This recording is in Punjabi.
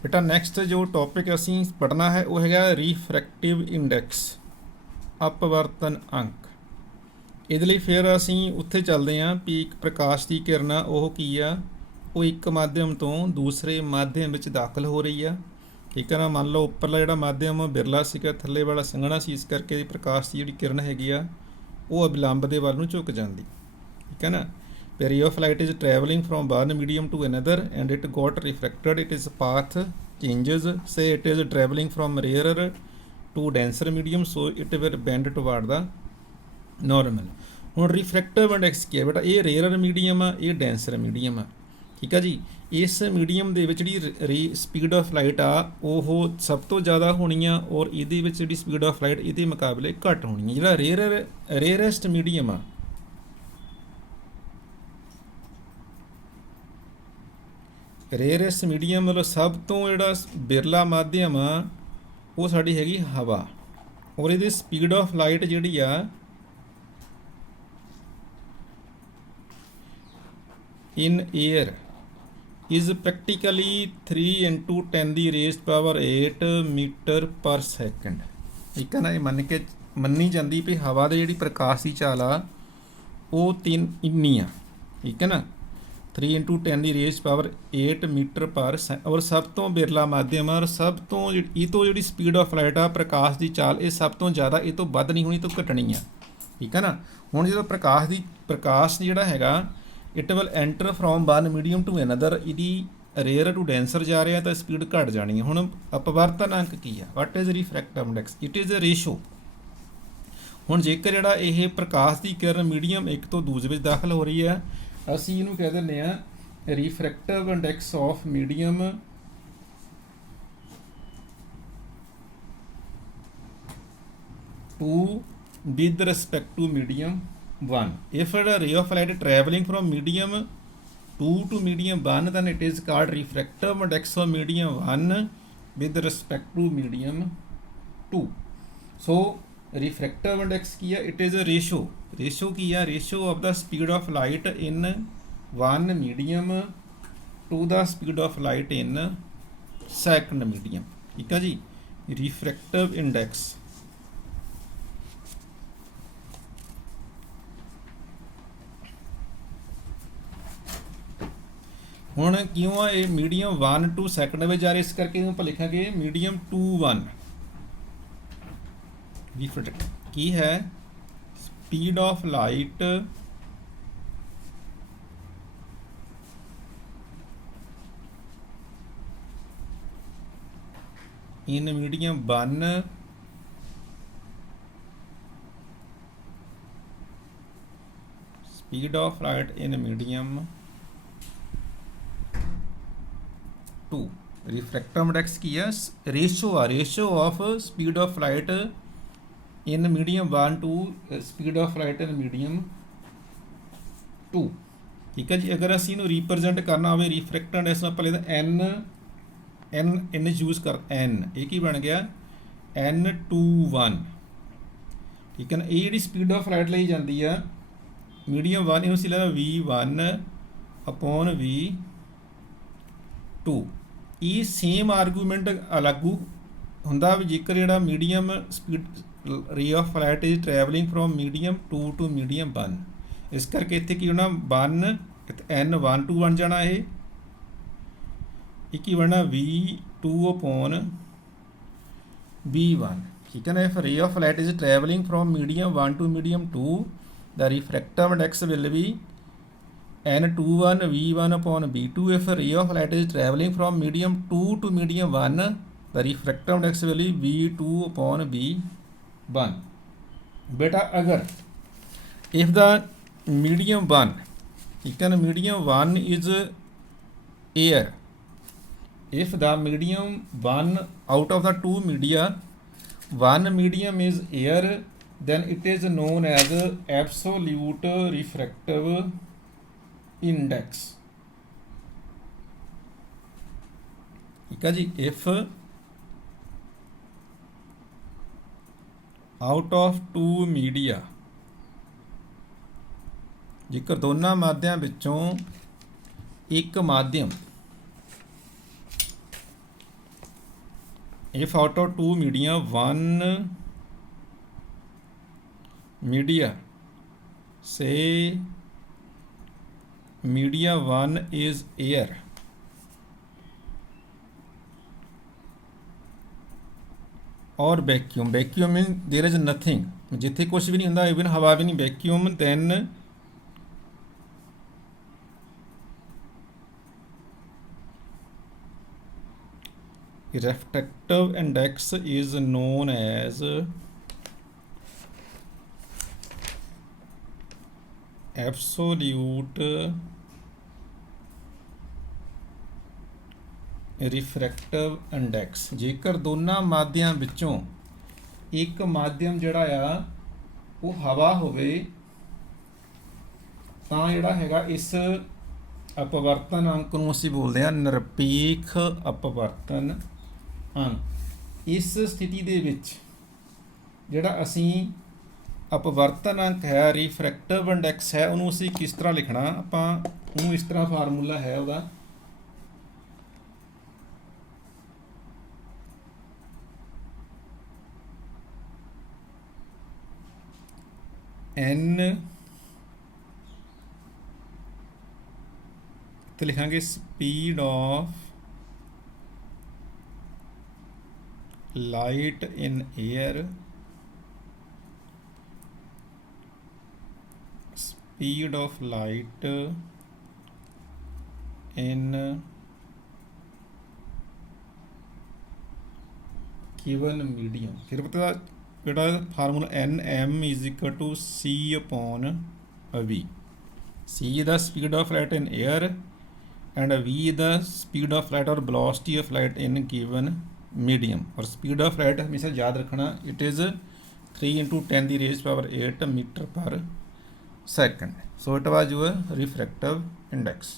बेटा नैक्सट जो टॉपिक असी पढ़ना है वो है रिफ्रैक्टिव इंडैक्स अपवर्तन अंक। ਇਹਦੇ ਲਈ ਫਿਰ ਅਸੀਂ ਉੱਥੇ ਚੱਲਦੇ ਹਾਂ ਵੀ ਇੱਕ ਪ੍ਰਕਾਸ਼ ਦੀ ਕਿਰਨ ਆ ਉਹ ਕੀ ਆ, ਉਹ ਇੱਕ ਮਾਧਿਅਮ ਤੋਂ ਦੂਸਰੇ ਮਾਧਿਅਮ ਵਿੱਚ ਦਾਖਲ ਹੋ ਰਹੀ ਆ। ਠੀਕ ਹੈ ਨਾ। ਮੰਨ ਲਓ ਉੱਪਰਲਾ ਜਿਹੜਾ ਮਾਧਿਅਮ ਬਿਰਲਾ ਸੀਗਾ, ਥੱਲੇ ਵਾਲਾ ਸੰਘਣਾ ਸੀ, ਇਸ ਕਰਕੇ ਪ੍ਰਕਾਸ਼ ਦੀ ਜਿਹੜੀ ਕਿਰਨ ਹੈਗੀ ਆ ਉਹ ਅਬਿਲੰਬ ਦੇ ਵੱਲ ਨੂੰ ਝੁਕ ਜਾਂਦੀ। ਠੀਕ ਹੈ ਨਾ। The ray of light is traveling from one medium to another and it got refracted. Its path changes. Say it is traveling from rarer to denser medium, so it will bend toward the normal. ਹੁਣ ਰਿਫਰੈਕਟਿਵ ਇੰਡੈਕਸ ਕੀ ਹੈ ਬੇਟਾ? ਇਹ ਰੇਅਰ ਮੀਡੀਅਮ ਆ, ਇਹ ਡੈਂਸਰ ਮੀਡੀਅਮ ਆ। ਠੀਕ ਆ ਜੀ। ਇਸ ਮੀਡੀਅਮ ਦੇ ਵਿੱਚ ਜਿਹੜੀ ਸਪੀਡ ਆਫ ਲਾਈਟ ਆ ਉਹ ਸਭ ਤੋਂ ਜ਼ਿਆਦਾ ਹੋਣੀ ਆ, ਔਰ ਇਹਦੇ ਵਿੱਚ ਜਿਹੜੀ ਸਪੀਡ ਆਫ ਲਾਈਟ ਇਹਦੇ ਮੁਕਾਬਲੇ ਘੱਟ ਹੋਣੀ ਹੈ। ਜਿਹੜਾ ਰੇਅਰੈਸਟ ਮੀਡੀਅਮ ਆ, ਰੇਅਰੈਸਟ ਮੀਡੀਅਮ ਮਤਲਬ ਸਭ ਤੋਂ ਜਿਹੜਾ ਬਿਰਲਾ ਮਾਧਿਅਮ ਆ ਉਹ ਸਾਡੀ ਹੈਗੀ ਹਵਾ, ਔਰ ਇਹਦੀ ਸਪੀਡ ਆਫ ਲਾਈਟ ਜਿਹੜੀ ਆ in air is practically 3 into 10 ਦੀ raised power 8 metre per second. ਠੀਕ ਹੈ ਨਾ। ਇਹ ਮੰਨੀ ਜਾਂਦੀ ਵੀ ਹਵਾ ਦੀ ਜਿਹੜੀ ਪ੍ਰਕਾਸ਼ ਦੀ ਚਾਲ ਆ ਉਹ 3 ਇੰਨੀ ਆ। ਠੀਕ ਹੈ ਨਾ। 3 into 10 ਦੀ ਰੇਜ਼ ਪਾਵਰ 8 ਮੀਟਰ ਪਰ ਔਰ ਸਭ ਤੋਂ ਬਿਰਲਾ ਮਾਧਿਅਮ ਔਰ ਸਭ ਤੋਂ ਇਹ ਤੋਂ ਜਿਹੜੀ ਸਪੀਡ ਆਫ ਲਾਈਟ ਆ ਪ੍ਰਕਾਸ਼ ਦੀ ਚਾਲ ਇਹ ਸਭ ਤੋਂ ਜ਼ਿਆਦਾ, ਇਹ ਤੋਂ ਵੱਧ ਨਹੀਂ ਹੋਣੀ, ਇਹ ਤੋਂ ਘਟਣੀ ਆ। ਠੀਕ ਹੈ ਨਾ। ਹੁਣ ਜਦੋਂ ਪ੍ਰਕਾਸ਼ ਜਿਹੜਾ ਹੈਗਾ it will enter from one medium to another, ਇਹਦੀ ਰੇਅਰ ਟੂ ਡੈਂਸਰ ਜਾ ਰਿਹਾ ਤਾਂ ਸਪੀਡ ਘਟ ਜਾਣੀ ਹੈ। ਹੁਣ ਅਪਵਰਤਨ ਅੰਕ ਕੀ ਆ? What is refractive index? It is a ratio. ਹੁਣ ਜੇਕਰ ਜਿਹੜਾ ਇਹ ਪ੍ਰਕਾਸ਼ ਦੀ ਕਿਰਨ ਮੀਡੀਅਮ ਇੱਕ ਤੋਂ ਦੂਜੇ ਵਿੱਚ ਦਾਖਲ ਹੋ ਰਹੀ ਹੈ, ਅਸੀਂ ਇਹਨੂੰ ਕਹਿ ਦਿੰਦੇ ਆ refractive index of medium two with respect to medium 1. If a ray of light traveling from medium 2 to medium 1, then it is called refractive index of medium 1 with respect to medium 2. So refractive index ਕੀ ਹੈ? It is a ratio. Ratio ਕੀ ਹੈ? Ratio of the speed of light in one medium to the speed of light in second medium. ਠੀਕ ਹੈ ਜੀ। refractive index ਹੁਣ ਕਿਉਂ ਆ ਇਹ ਮੀਡੀਅਮ 1 ਟੂ ਸੈਕਿੰਡ ਵਿੱਚ ਜਾ ਰਿਹਾ, ਇਸ ਕਰਕੇ ਇਹਨੂੰ ਆਪਾਂ ਲਿਖਾਂਗੇ ਮੀਡੀਅਮ 2 1। ਰਿਫਰੈਕਟ ਕੀ ਹੈ? Speed of light in medium 1 speed of light in medium 2। Refractive index ਕੀ ਹੈ? ਰੇਸ਼ੋ ਆ, ratio of speed of light in medium 1 to speed of light in medium 2। ਠੀਕ ਹੈ ਜੀ। ਅਗਰ ਅਸੀਂ ਇਹਨੂੰ ਰਿਪਰੈਜ਼ੈਂਟ ਕਰਨਾ ਹੋਵੇ ਰਿਫਰੈਕਟਿਵ ਇੰਡੈਕਸ ਨੂੰ ਆਪਾਂ ਲਿਖਦੇ n ਯੂਜ਼ ਕਰ n, ਇਹ ਕੀ ਬਣ ਗਿਆ? n21। ਠੀਕ ਹੈ ਨਾ। ਇਹ ਜਿਹੜੀ ਸਪੀਡ ਆਫ ਲਾਈਟ ਲਈ ਜਾਂਦੀ ਆ ਮੀਡੀਅਮ 1, ਇਹਨੂੰ ਅਸੀਂ ਲਿਖਦਾ v1 ਅਪੋਨ v2। ਇਹ ਸੇਮ ਆਰਗੂਮੈਂਟ ਲਾਗੂ ਹੁੰਦਾ ਵੀ ਜੇਕਰ ਜਿਹੜਾ medium speed ray of light is travelling from medium 2 to medium 1, ਇਸ ਕਰਕੇ ਇੱਥੇ ਕੀ ਹੋਣਾ? 1 n12 ਬਣ ਜਾਣਾ। ਇਹ ਕੀ ਬਣਨਾ? v2 upon v1। ਠੀਕ ਹੈ ਨਾ। If ray of light is travelling from medium 1 to medium 2, the refractive index will be n21 v1 upon v2. If a ray of light is traveling from medium 2 to medium 1, the refractive index will be v2 upon v1. बेटा अगर if the medium 1, ठीक है ना, medium 1 is air, if the medium 1 out of the two media, one medium is air, then it is known as absolute refractive index। ठीक है जी। if out of two media, ਜੇਕਰ ਦੋਨਾਂ ਮਾਧਿਅਮਾਂ ਵਿੱਚੋਂ ਇੱਕ ਮਾਧਿਅਮ if out of two media one media, say media one is air, और vacuum, vacuum mean there is nothing, जिथे कुछ भी नहीं होंदा, इवन हवा भी नहीं, vacuum, then refractive index is known as absolute refractive index. ਜੇਕਰ ਦੋਨਾਂ ਮਾਧਿਅਮ ਵਿੱਚੋਂ ਇੱਕ ਮਾਧਿਅਮ ਜਿਹੜਾ ਆ ਉਹ ਹਵਾ ਹੋਵੇ ਤਾਂ ਜਿਹੜਾ ਹੈਗਾ ਇਸ ਅਪਵਰਤਨ ਅੰਕ ਨੂੰ ਅਸੀਂ ਬੋਲਦੇ ਹਾਂ ਨਿਰਪੇਖ ਅਪਵਰਤਨ ਅੰਕ। ਇਸ ਸਥਿਤੀ ਦੇ ਵਿੱਚ ਜਿਹੜਾ ਅਸੀਂ ਅਪਵਰਤਨ ਅੰਕ ਹੈ, ਰਿਫਰੈਕਟਿਵ ਇੰਡੈਕਸ ਹੈ, ਉਹਨੂੰ ਅਸੀਂ ਕਿਸ ਤਰ੍ਹਾਂ ਲਿਖਣਾ, ਆਪਾਂ ਉਹਨੂੰ ਇਸ ਤਰ੍ਹਾਂ ਫਾਰਮੂਲਾ ਹੈ ਉਹਦਾ n ਤੇ ਲਿਖਾਂਗੇ speed of light in air, speed of light in given medium। फिर पता बेटा formula NM is equal to C upon V। C is the speed of light in air and V is the speed of light or velocity of light in given medium। और speed of light हमेशा याद रखना, it is 3 into 10 the raised power 8 meter per second। So it was your refractive index।